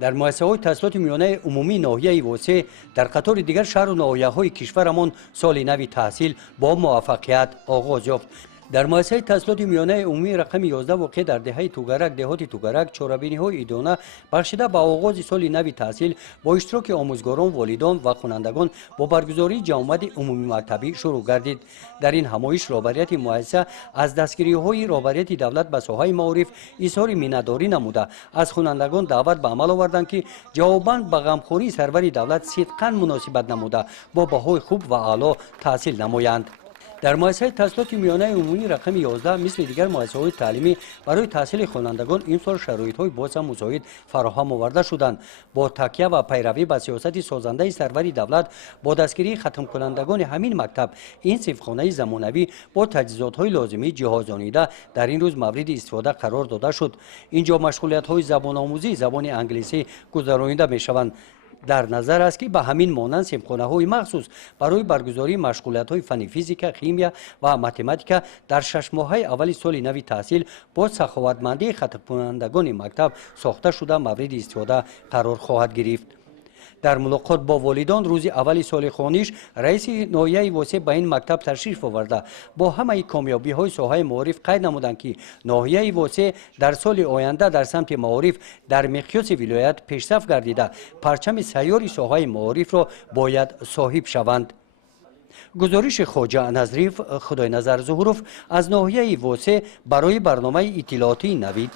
در مؤسسه‌های تحصیلات میانه عمومی ناحیه واسه در قطار دیگر شهر و ناحیه‌های کشورمان سال نو تحصیل با موفقیت آغاز یافت. در مؤسسه تحصیلات میانه عمومی رقم 11 واقع در دهه توگرک دهات توگرک چهاربینی‌های ایدانه بخشیده به آغاز سال نو تحصیل با اشتراک آموزگاران، والدان و خوانندگان با برگزاری جمعیت عمومی مکتبی شروع گردید. در این همایش رهبریت مؤسسه از دستگیری‌های رهبریت دولت به ساحه معارف اظهار مینه‌داری نموده از خوانندگان دعوت به عمل آوردند که جواباً به غمخوری سرور دولت صدقاً مناسبت نموده با بهای خوب و اعلی تحصیل نمایند. در مؤسسه تحصیلات میانه عمومی رقم 11 مثل دیگر مؤسسه‌های تعلیمی برای تحصیل خوانندگان این سال شرایط‌های باز هم مساعد فراهم آورده شدند. با تکیه و پیروی به سیاست سازنده سرور دولت با دستگیری ختم کنندگان همین مکتب این صفخانه زمانوی با تجهیزات‌های لازمی جهازانیده در این روز مورد استفاده قرار داده شد. اینجا مشغولیت‌های زبان آموزی زبان انگلیسی گذرانیده می‌شوند. در نظر است که به همین مانند صمخانه‌های مخصوص برای برگزاری مشغولیت‌های فنی فیزیک، شیمی و متماتیک در 6 ماهه اول سال نو تحصیل با سخاوتمندی ختم کنندگان مکتب ساخته شده مورد استفاده قرار خواهد گرفت. در ملاقات با والدان روز اول سال خوانش رئیس ناحیه واسه به این مکتب تشریف آورده با همه کامیابی های ساحه معارف قید نمودند که ناحیه واسه در سال آینده در سمت معارف در مقیاس ولایت پیشرفت گردیده پرچم سیار ساحه معارف را باید صاحب شوند. گزارش خواجه نظریف خدای نظر ظهوروف از ناحیه واسه برای برنامه اطلاعاتی نوید.